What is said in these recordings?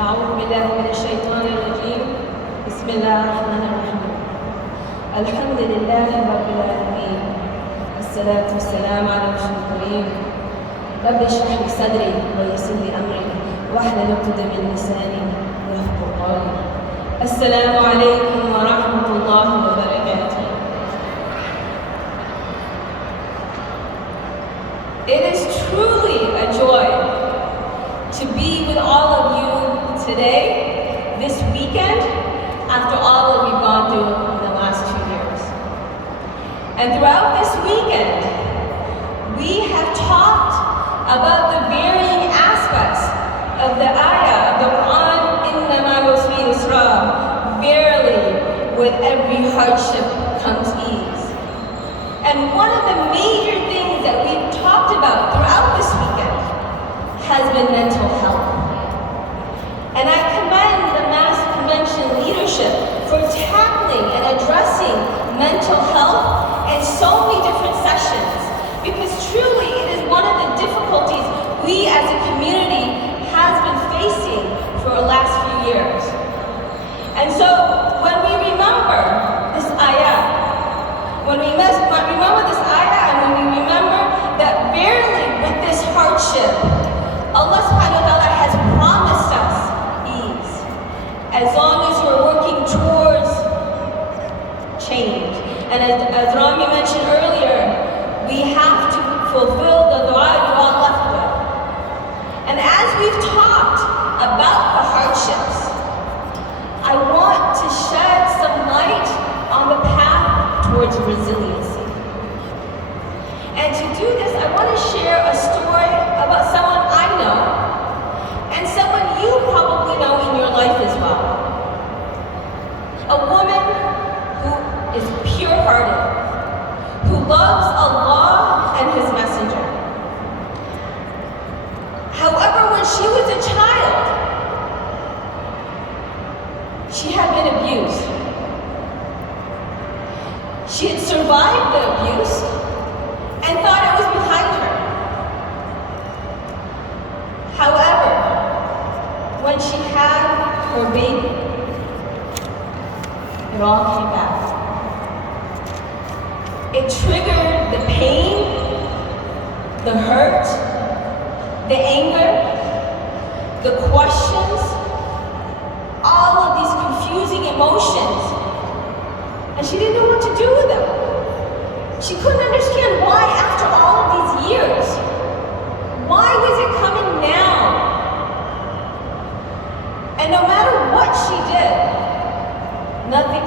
أعوذ بالله من الشيطان الرجيم. بسم الله الرحمن الرحيم. الحمد لله رب العالمين. الصلاة والسلام على رسول الكريم. رب اشرح لي صدري ويسر لي أمري واحلل عقدة من لساني يفقهوا قولي. السلام عليكم ورحمة الله وبركاته. It is truly a joy to be with all of you today, this weekend, after all that we've gone through in the last 2 years. And throughout this weekend, we have talked about the varying aspects of the ayah of the Quran, إِنَّمَا يُسْرِ يُسْرًا, verily, with every hardship comes ease. And one of the major things that we've talked about throughout this weekend has been mental health. And I commend the Mass Convention leadership for tackling and addressing mental health in so many different sessions, because truly it is one of the difficulties we as a community has been facing for the last few years. And so when we remember this ayah, when we remember this ayah, and when we remember that verily with this hardship, Allah subhanahu wa ta'ala has promised us ease, as long as we're working towards change. And as Rami mentioned earlier, we have to fulfill the dua you all left with. And as we've talked about the hardships, I want to shed some light on the path towards resiliency. And to do this, I want to share a story about someone I know, and someone you probably know in your life as well. A woman who is pure-hearted, who loves Allah and His Messenger. However, when she was a child, she had been abused. She had survived the abuse and thought it was behind her. However, when she had her baby, it all came back. It triggered the pain, the hurt, the anger, the questions, all of these confusing emotions, and she didn't know what to do with them. She couldn't understand why, after all of these years, why was it coming now? And no matter what she did, nothing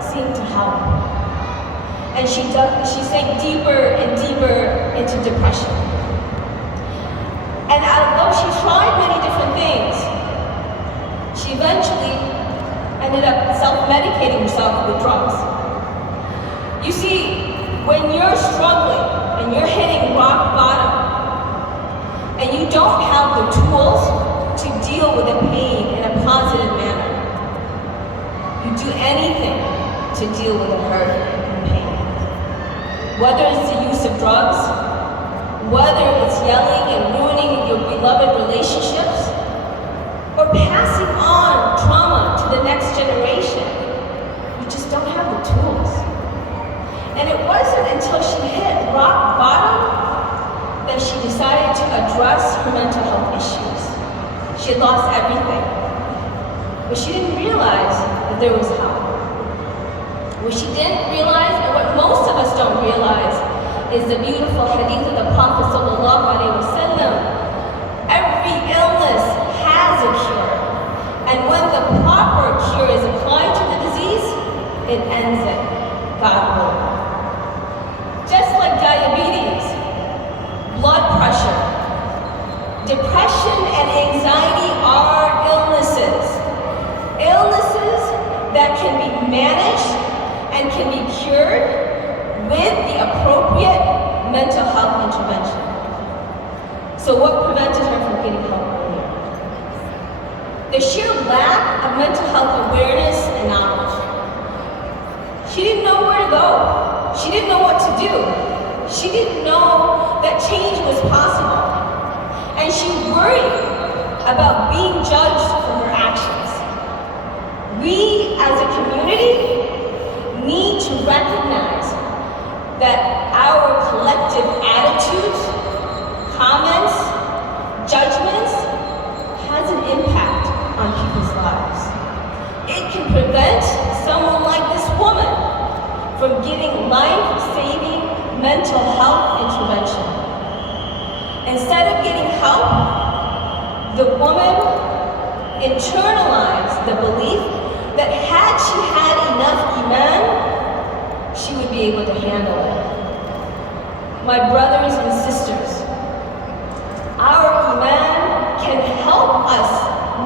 seemed to help. And she sank deeper and deeper into depression. And although she tried many different things, she eventually ended up self-medicating herself with drugs. You see, when you're struggling and you're hitting rock bottom and you don't have the tools to deal with the pain in a positive manner, you do anything to deal with the hurt and pain. Whether it's the use of drugs, whether it's yelling and ruining your beloved relationships, or passing on trauma to the next generation, you just don't have the tools. And it wasn't until she hit rock bottom that she decided to address her mental health issues. She had lost everything, but she didn't realize that there was help. What she didn't realize, and what most of us don't realize, is the beautiful hadith of the Prophet ﷺ. Every illness has a cure, and when the proper cure is applied to the disease, it ends it, God willing. Just like diabetes, blood pressure, depression, and anxiety are illnesses. Illnesses that can be managed and can be cured with the appropriate mental health intervention. So what prevented her from getting help earlier? The sheer lack of mental health awareness and knowledge. She didn't know where to go. She didn't know what to do. She didn't know that change was possible. And she worried about being judged for her We as a community need to recognize that our collective attitudes, comments, judgments has an impact on people's lives. It can prevent someone like this woman from getting life-saving mental health intervention. Instead of getting help, the woman internalized the belief that had she had enough iman, she would be able to handle it. My brothers and sisters, our iman can help us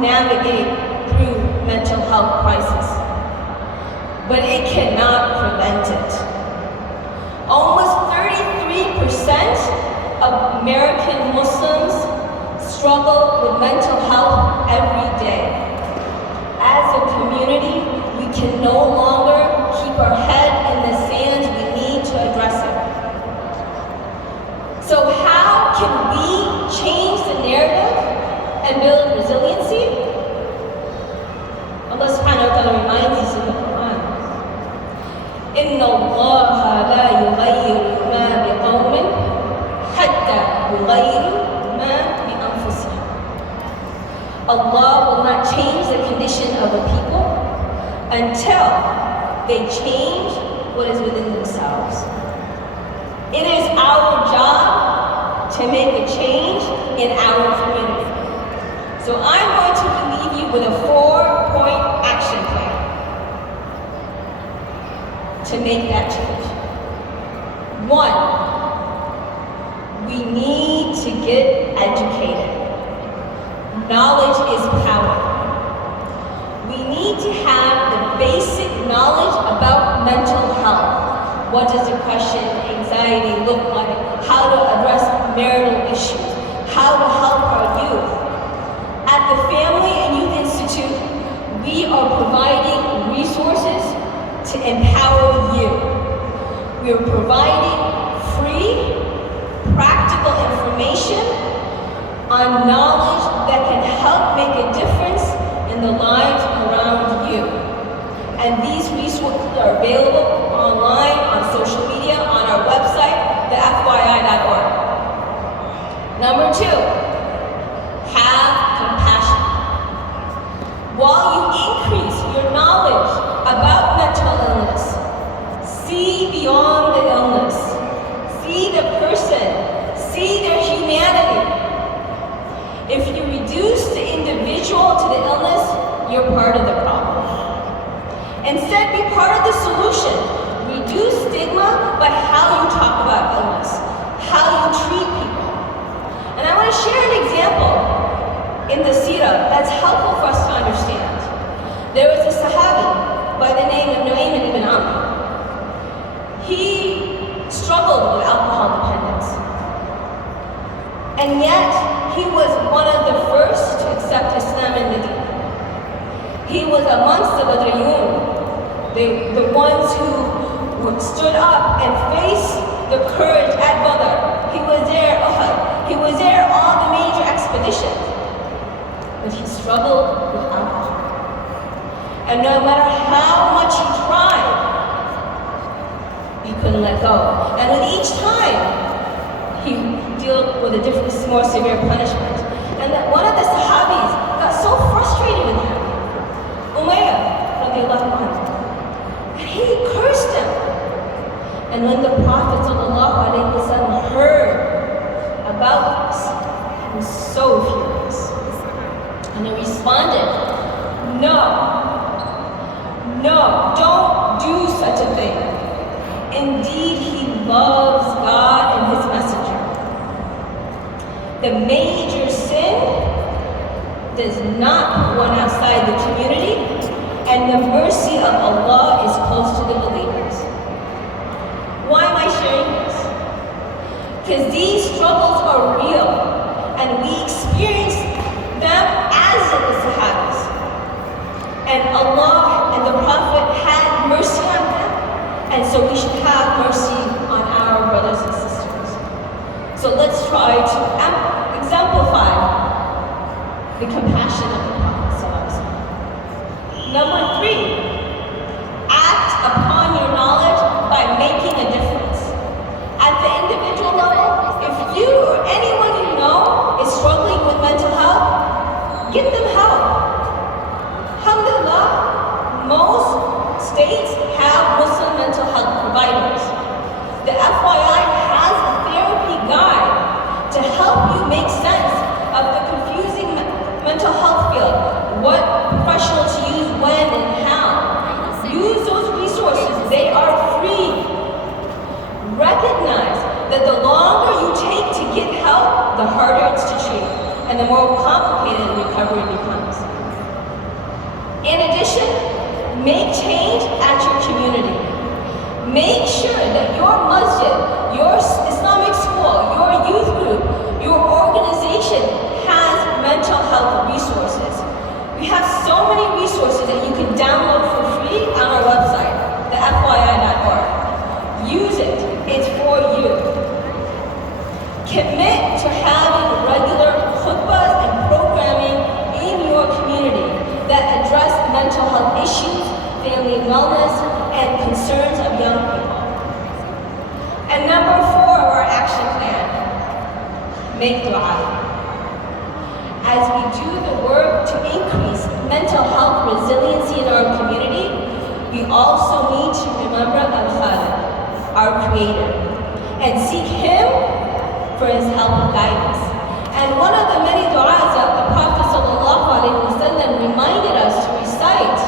navigate through mental health crisis, but it cannot prevent it. Almost 33% of American Muslims struggle with mental health every day. As a community, we can no longer keep our head in the sand. We need to address it. So how can we change the narrative and build resiliency? Allah subhanahu wa ta'ala reminds us in the Quran, إِنَّ اللَّهَ لَا يُغَيِّرُ مَا بِقَوْمٍ حَتَّى يُغَيِّرُوا مَا بِأَنفُسِهِمْ. Allah will not change the condition of a people until they change what is within themselves. It is our job to make a change in our community. So I'm going to leave you with a 4-point action plan to make that change. 1, we need to get educated. Knowledge is power. We need to have the basic knowledge about mental health. What does depression, anxiety look like? How to address marital issues? How to help our youth? At the Family and Youth Institute, we are providing resources to empower you. We are providing free, practical information on knowledge that can help make a difference in the lives around you. And these resources are available online, on social media, on our website, thefyi.org. Number 2, have compassion. While you increase your knowledge about mental illness, see beyond the illness, see the person, see their humanity. If you reduce the individual to the illness, you're part of the problem. Instead, be part of the solution. Reduce stigma by how you talk about illness, how you treat people. And I want to share an example in the seerah that's helpful for us to understand. There was a Sahabi by the name of Nu'aym ibn Amr. He struggled with alcohol dependence. And yet, he was one of the first to accept Islam in Medina. He was amongst the Badriyun, the ones who stood up and faced the courage at Badr. He was there Uhud. He was there all the major expeditions. But he struggled with alcohol. And no matter how much he tried, he couldn't let go. And with each time, he dealt with a different, more severe punishment. And that one of the Sahabis got so frustrated with him, Umayyah, radiallahu anhu, and he cursed him. And when the Prophet ﷺ heard about this, he was so furious. And he responded, no, don't do such a thing. Indeed, he loves God and His Messenger. The major sin does not put one outside the community, and the mercy of Allah is close to the believers. Why am I sharing this? Because these struggles are real, and we experience them as the Sahabis. And Allah and the Prophet had mercy on them, and so we should have mercy on our brothers and sisters. So let's try to exemplify the compassion of the Prophet. Number 3, and the more complicated recovery becomes. In addition, make change at your community. Make sure that your masjid, your Islamic school, your youth group, your organization has mental health resources. We have so many resources that you can download for free on our website, the FYI.org. Use it, it's for you. Commit to having regular khutbahs and programming in your community that address mental health issues, family wellness, and concerns of young people. And number 4 of our action plan, make dua. As we do the work to increase mental health resiliency in our community, we also need to remember Al-Khaliq, our Creator, and seek Him for His help and guidance. And one of the many du'as that the Prophet ﷺ reminded us to recite,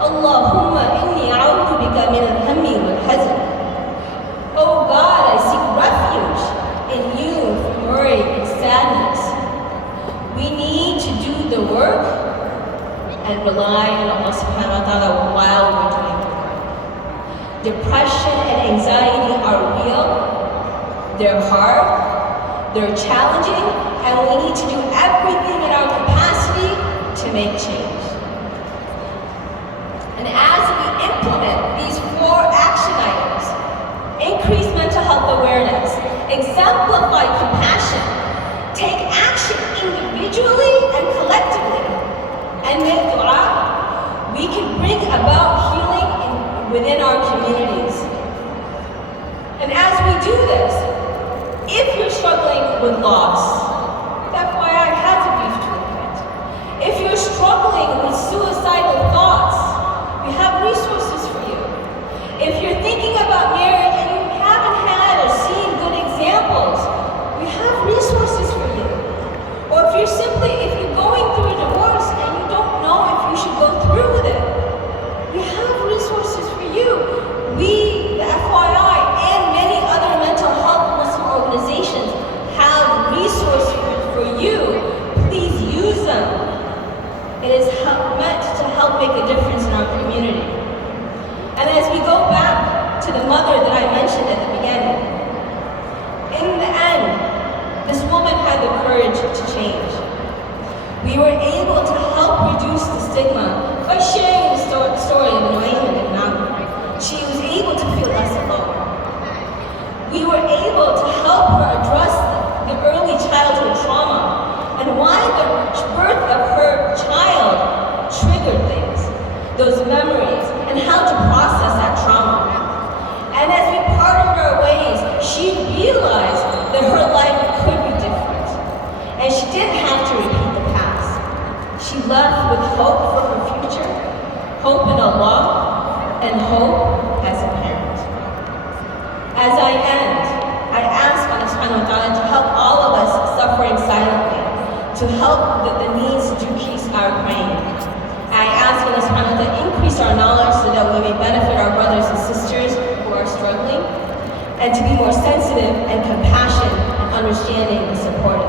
Allahumma inni a'udhu bika min al-hammi wal-hazan. Oh God, I seek refuge in you from worry and sadness. We need to do the work and rely on Allah subhanahu wa ta'ala while we're doing the work. Depression and anxiety are real, they're hard, they're challenging, and we need to do everything in our capacity to make change. And as we implement these 4 action items, increase mental health awareness, exemplify compassion, take action individually and collectively, and make dua, we can bring about healing within our communities. And as we do this, if you're struggling with loss, that's why I had to be treatment. If you're struggling with suicidal thoughts, we have resources for you. If you're thinking about marriage and you haven't had or seen good examples, we have resources for you. Or if you're going through a divorce and you don't know if you should go through with it, we have resources for you. We, the FYI, and many other mental health Muslim organizations have resources for you. Please use them. It is meant to help make a difference in our community. And as we go back to the mother that I mentioned at the beginning, in the end, this woman had the courage to change. We were able to help reduce the stigma by sharing the story of Nu'aym and Amr. She was able to feel less alone. We were able to help her address the early childhood trauma and why the birth of her child triggered things, those memories, and how to process that trauma. And as we parted our ways, she realized that her life could be different. And she didn't have to repeat the past. She left with hope for her future, hope in Allah, and hope as a parent. As I end, I ask Allah subhanahu wa ta'ala to help all of us suffering silently, to help the needs to decrease our praying. I ask Allah subhanahu wa ta'ala to increase our knowledge so that we may benefit our brothers and sisters who are struggling, and to be more sensitive and compassionate and understanding and supportive.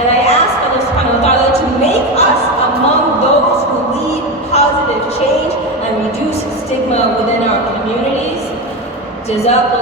And I ask Allah subhanahu wa ta'ala to make us among those who lead positive change and reduce stigma within our communities. Jazakallah.